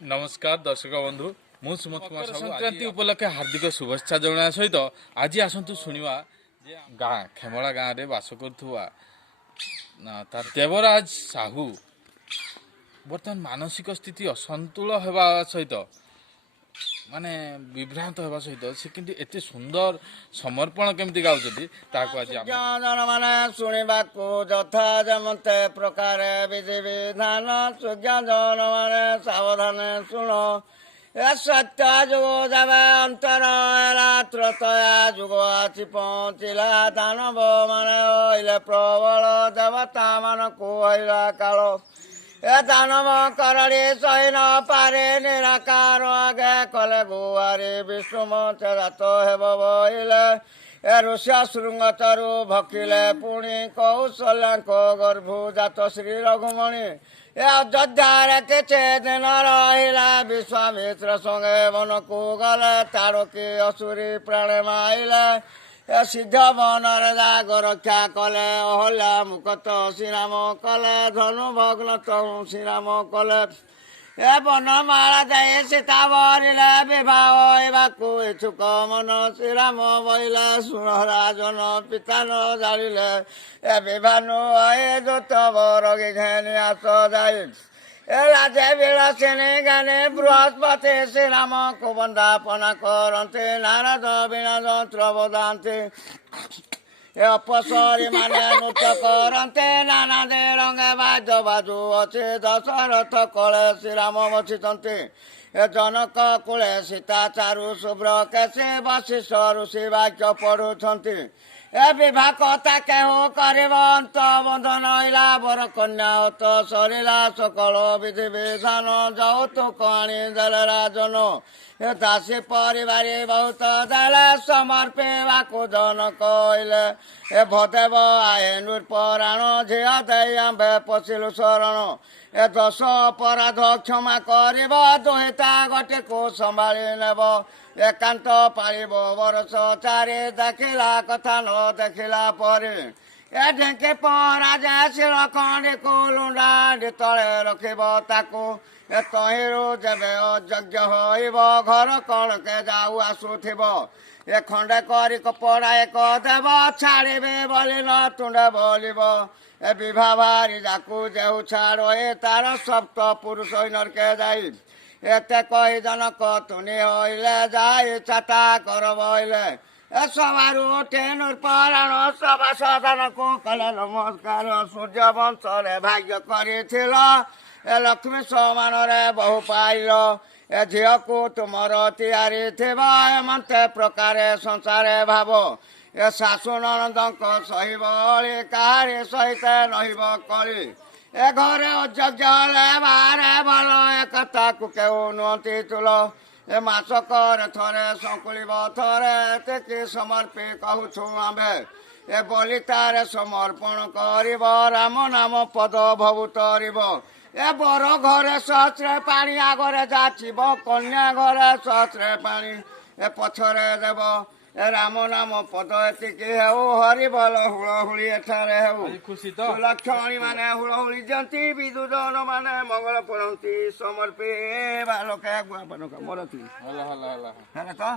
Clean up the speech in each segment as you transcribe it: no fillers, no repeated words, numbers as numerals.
नमस्कार दर्शक बंधु मु सुमत कुमार साहू संक्रांति उपलक्षे हार्दिक शुभेच्छा जनाया सहित आज आसतु शुणा गाँ खेमला गाँव में बास करुवा तार देवराज साहू बर्तमान मानसिक स्थिति असंतुल होगा सहित माने विभ्रांत होगा सहित से किंतु एते सुंदर समर्पण केमती गाउछथि ताको आज जन माने शुणिबाकू यथा जमते प्रकार विधि विधान सुज्ञ जन माने सावधान शुण ए सत्य जुग जब अंतर त्रतया जुग आछि पहुँचिला दानव माने होइले प्रबल देवता मान को होइला काल ए दानव करड़ी सही न पारे निराकार आगे कले गुआरी विष्णु रात हेब बहिले ए ऋष्य शृंग तरु भकिले पुणी कौशल्याक गर्भु जात श्री रघुमणि ए अयोध्या किछे दिन रहिला विश्वामित्र संगे वन को गले तारकी असुरी प्राणे माइले ए सिद्ध बनरे जाग रक्षा कले अहल्या मुकत श्रीराम कले धनु भग्न तहु श्रीराम कले ए बनमाला जाए सीता बरिले विवाह होइबाकू इच्छुक मन श्रीराम बइले सुन राजन पिता न जानिले ए विभानु ए जोत बरगी घेनी आस जाई ए राजे विलासिनी गाने बृहस्पति श्रीराम को वंदापना करते नारद वीणा यंत्र बजाते ए अपसरी माने नृत्य करते नाना दे रंगे बाज बाजू अच्छे दशरथ कले श्रीराम बसिते ए जनक कूले सीता चारु शुभ्र केसे वशिष्ठ ऋषि वाक्य पढ़ुंट ए विवाह कथा केहू करंत बंधन इला बर कन्या हत सरिला सकल विधि विधान যৌতুক आनी देले राजन ए दासी परिवार बहुत देले समर्पेवाकू जन कहले ए भदेव आए नृपराण झिया दे आंबे पशिलु शरण ए दश अपराध क्षमा कर दुहिता गटे को संभाली नेब एकांत पालिब बरस चारि देखिला कथा न देखिला परे ए ढेंके पराजे शिल खंडी को लुंडा तले रखिब ताकू ए तहिरु जेबे अयज्ञ होइब घर कण के जाऊ आसुथिब ए खंडे करी कपड़ा एक देव छाड़िबे बोली न तुंडे बोलिब ए विवाह भारी जाकू जेहू छाड़ो ए तार सप्त पुरुष नरके जाई एते कही जनक तुनी होइले जाई चाता कर बइले ए सवार उठे नृपराण सभा सदन को कले नमस्कार सूर्य वंश रे भाग्य करिथिल ए लक्ष्मी समान रे बहु पाइल ए झियो को तुमर तैयारी थिबा एमंते प्रकारे संसार भाव ए शाशु ननदक सही बଳି काहारे सहित नहिब कଳି ए घरे अयज्ञ हेले बाहरे भल ए कथा को केहू नुहति तुल ए मासकर थरे संकुलिब थरे तेकी समर्पी कहूछु आंबे ए बलि तारे समर्पण करिब राम नाम पद भवु तरिब ए बर घरे सहस्रे पानी आगरे जाचिब कन्या घरे सहस्रे पानी ए पछरे देव ए राम नाम पद एतिकी हेउ हरि बल हुलहुली एठारे हेउ खुशी तो लक्ष्मणी माने हुलहुली जंती विदुजन माने मंगल पढ़ंती समर्पे बालके गुआ मरती हला हला हला है तो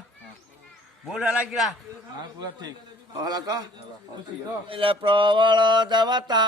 बोल लागिला हां पूरा ठीक होला तो खुशी तो प्रबल देवता